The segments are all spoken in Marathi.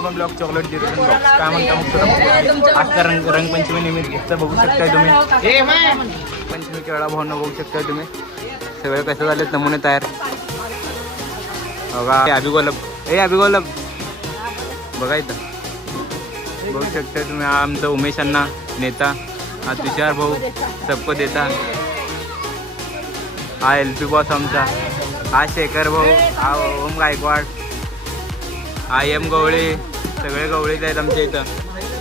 Mahatma block chocolate detergent box काय म्हणता मग तुला आजचा रंगपंचमी निमित्त बघू शकताय तुम्ही. पंचमी केरळा भावना बघू शकताय तुम्ही. सगळे कसं झाले नमुने तयार बघा. अभिगोलब बघा इथं बघू शकता तुम्ही. हा आमचा उमेश अण्णा नेता, हा तुषार भाऊ सबको देता, हा LP बॉस आमचा, हा शेखर भाऊ, हा ओम गायकवाड, हा एम गवळे. सगळे गवळेच आहेत आमच्या इथं.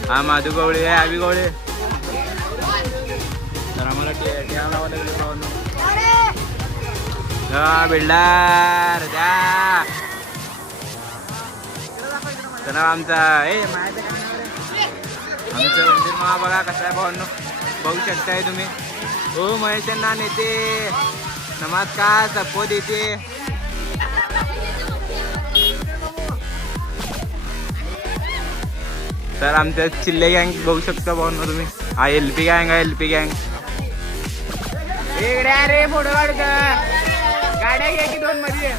हा माधू गवळे आहे, आवी गवळे. तर आम्हाला लावा लागले भावनो बिल्डर द्या. तर आमचा आमचं महा बघा कसा आहे भावनो बघू शकताय तुम्ही. हो महेश अण्णा नेते, नमस्कार सबको देते. तर आमच्या चिल्ले गँग बघू शकता भावनो तुम्ही. हा LP गँग आहे, LP गँग. इकडे रे फोटो काढ गाड्या घ्या की 2 मध्ये.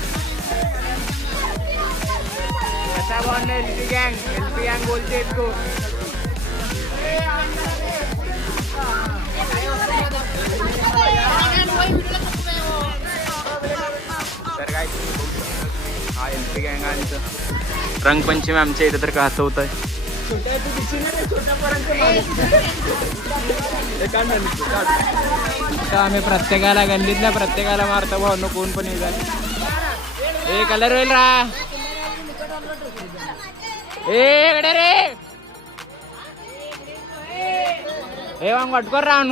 कसा भावनो LP गँग बोलते इसको. तर काय हा LP गँग आमचं रंगपंचमी आमच्या इथं तर कसं होत आहे. आम्ही प्रत्येकाला गल्लीतल्या प्रत्येकाला मारतो भावनो कोण पण येईल. कलर होईल रा इकडे रे मग वाटकोर राहून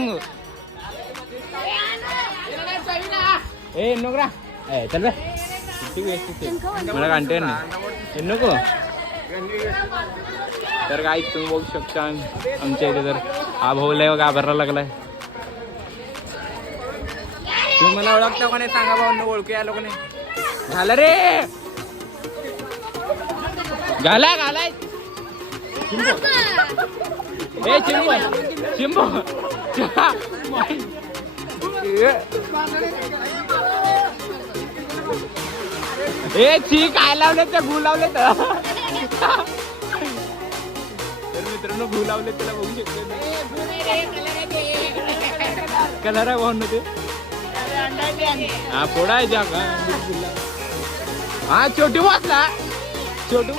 नोकरा चल मला कांटे नाही नको. तर काय तुम्ही बघू शकता आमच्या इथे तर हा भाऊ लय घाबरायला लागलाय. तुम्ही मला ओळखता का नाही सांगा भाऊ. ओळखू या लोक नाही झालं रे घालाय चिंबो काय लावले तर गु लावले तर मित्रांनो गु लावले त्याला बघू शकतो. कलर आहे भाऊ ते. हा फोडायचा का हा छोटू वाचला छोटू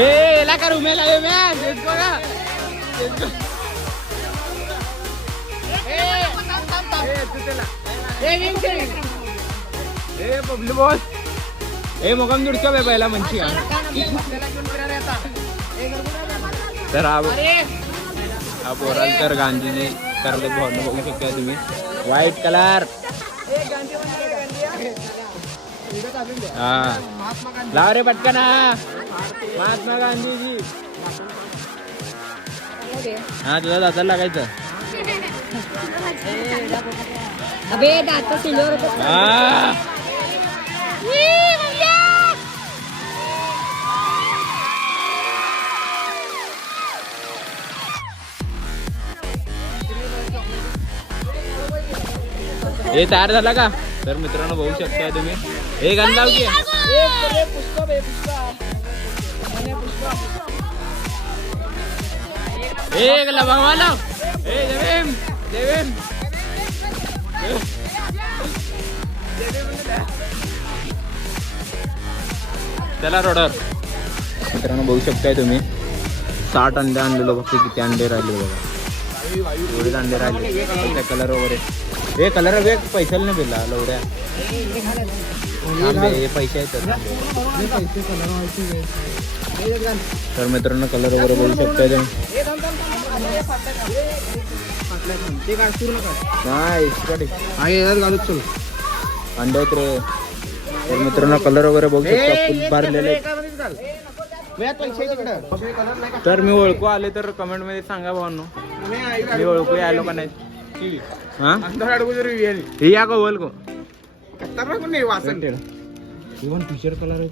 एला करू मेला पब्लिक बॉस मुकाम जुडका पहिला मंची. तर हा पोराल तर गांधीजी करले भावना बघू शकता तुम्ही. व्हाईट कलर हा लाव रे पटकन. महात्मा गांधीजी हा तुझा दादा लागायचं. हे तयार झाला का. तर मित्रांनो बघू शकता तुम्ही. हे गाणं लाव की भगवान चला रोडर. मित्रांनो बघू शकताय तुम्ही 60 अंडे आणलेलो. फक्त किती अंडे राहिले बघा. एवढेच अंडे राहिले. कलर वगैरे हे कलर वेग पैशाला नाही दिला लवड्या. हे पैसे आहेत तर मित्रांनो कलर वगैरे बघू शकताय तुम्ही. अंडे आहेत रे. तर मित्रांनो कलर वगैरे बघू शकता फुल भरलेले. तर मी ओळखू आले तर कमेंट मध्ये सांगा भावांनो. मी ओळखू आलो का नाही. या का बोल को इवन टीशर्ट कलर आहे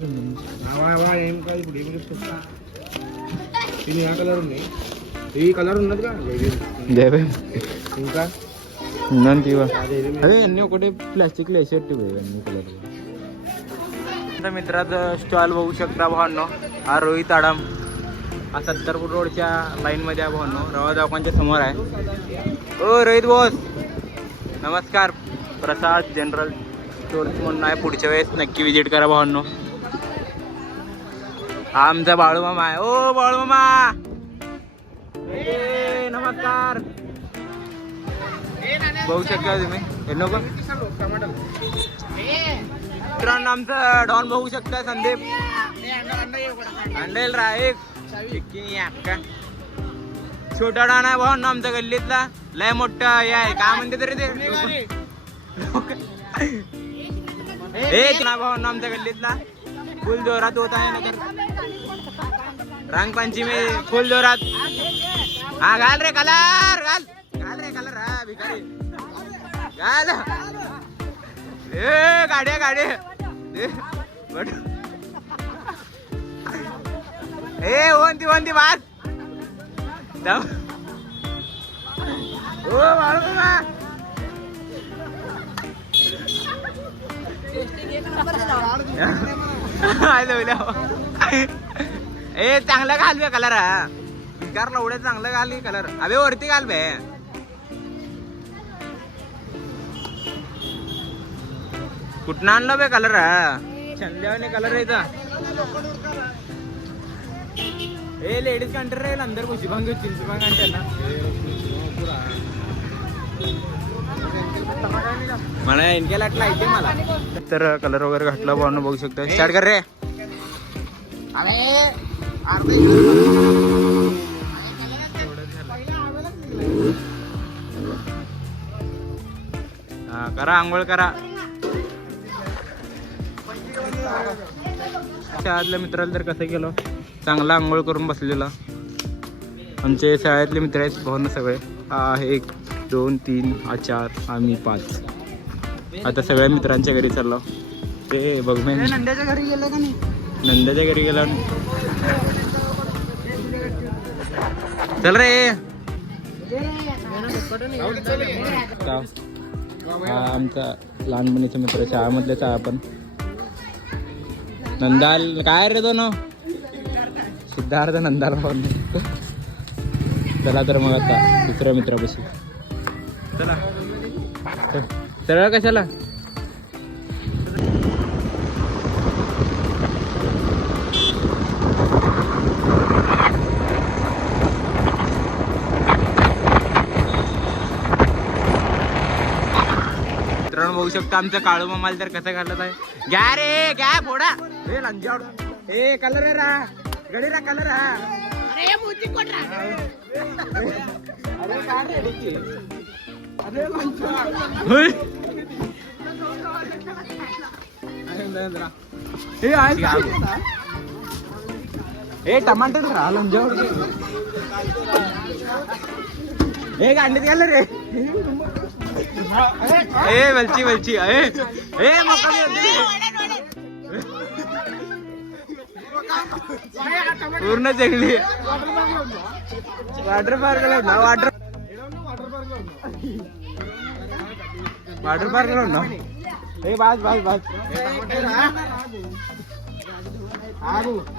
कलर ఉన్నది का ఇంకా नंतर अरे यांनी कुठे प्लास्टिक लेशर कलर मित्राचं स्टॉल बघू शकता भावांनो. हा रोहित आडम हा 70 रोडच्या लाईन मध्ये आहे भावांनो. रवा दवाखान्याच्या समोर आहे. ओ रोहित बोस नमस्कार. प्रसाद जनरल स्टोअर्स म्हणून आहे. पुढच्या वेळेस नक्की विजिट करा भावांनो. हा आमचा बाळू मामा आहे. ओ बाळू मामा नमस्कार. बघू शकता तुम्ही हे नको मित्रांनो. आमचा डॉन बघू शकता संदीप अंडेल राईक. छोटा डॉन आहे भाऊ आमच्या गल्लीतला. लय मोठा हे आहे काय म्हणते तरी ते भाऊ आमच्या गल्लीतला. फुल जोरात होत आहे ना रंगपंचमी फुल जोरात. हा घाल रे कलर घाल घाल रे कलर. हा भिकारी घाल. ए गाड्या गाड्या ए वंती वंती बात ओ बाळू ना. ए चांगला घाल बे कलर. हा भिकारला उड्या चांगलं घाल कलर. अबे वरती घाल बे. कुठं आणलं बे कलर. छंद्याने कलर यायचा. ए लेडीज काउंटर राहील अंदर खुशी भांग चिंची भांग आणते ना. मला इनके लाटला येते मला. तर कलर वगैरे घातला भावनं बघू शकता. स्टार्ट कर रे. हा करा आंघोळ करा. शाळेतल्या मित्राला तर कसं केलं चांगला आंघोळ करून बसलेला. आमचे शाळेतले मित्र आहेत भावना सगळे. हा 1 2 3 हा 4 आम्ही 5. आता सगळ्या मित्रांच्या घरी चाललो. ते बघ मी नंद्याच्या घरी गेला का नाही. नंद्याच्या घरी गेला. चल रे. हा आमचा लहानपणीचा मित्र शाळेमधलेच आहे आपण. नंदाल काय रे तो नाव सिद्धार्थ नंदाल भाऊ. चला तर मग आता दुसऱ्या मित्रापाशी चला. सरळ कशाला. मित्रांनो बघू शकता आमचं काळू मामाला तर कसं घालत आहे. घ्या रे घ्या फोडा. हे लंजावड हे कलर आहे रा गडी रा कलर. हा अरे मोती कोण रा. अरे काय रे अरे हे टमाटर रा लंजावड. हे गांडीत घाल रे. ए वलची वलची ए पूर्ण जंगली. वॉटर पार्क ना वॉटर पार्क ना. ए बाज बाज बाज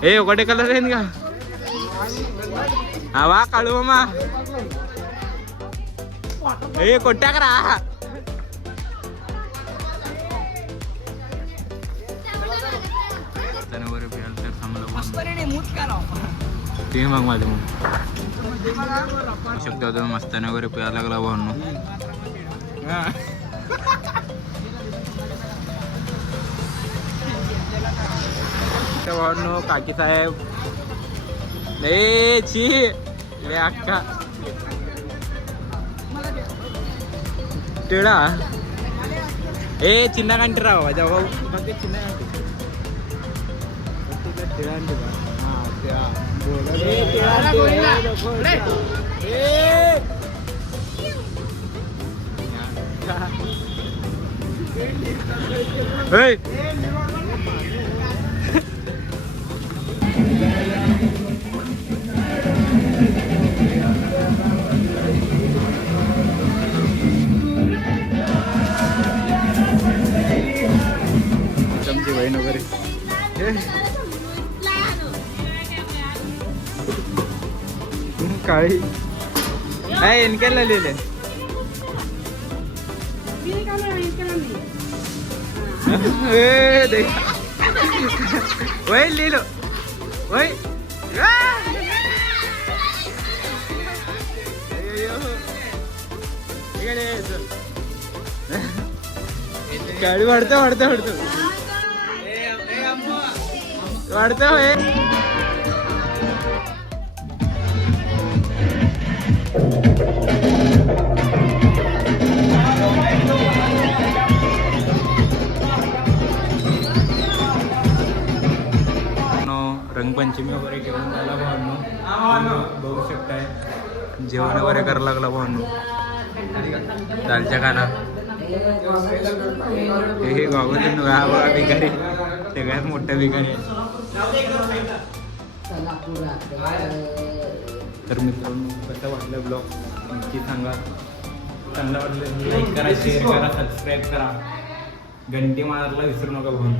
ए ఒకటే కలర్ ఏందిగా. అవా కలువమ్మా ఏ కొట్టాకరా. ते मग माझे मग शकता होतं मस्ताने वगैरे प्यायला लागला भावनो. भावनो काकी साहेब ची अक्का टेळा ए चिन्ना कांटी राव माझ्या भाऊ चिन्ना काळी नाही इनकेला लिहिले वय लिहिलो वय गाडी वाढतो वाढतो वाढतो वाढतो हे रंगपंचमी वगैरे घेऊन झाला भावांनो बघू शकताय जेवण वगैरे करायला लागला भावांनो दालच्या खाना हे गावातून बघा भिकारी सगळ्यात मोठा भिकारी तर मित्रांनो कसं वाटलं ब्लॉग नक्की सांगा चांगलं वाटलं लाईक करा शेअर करा सबस्क्राईब करा घंटी मारायला विसरू नका भाऊ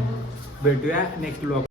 भेटूया नेक्स्ट ब्लॉग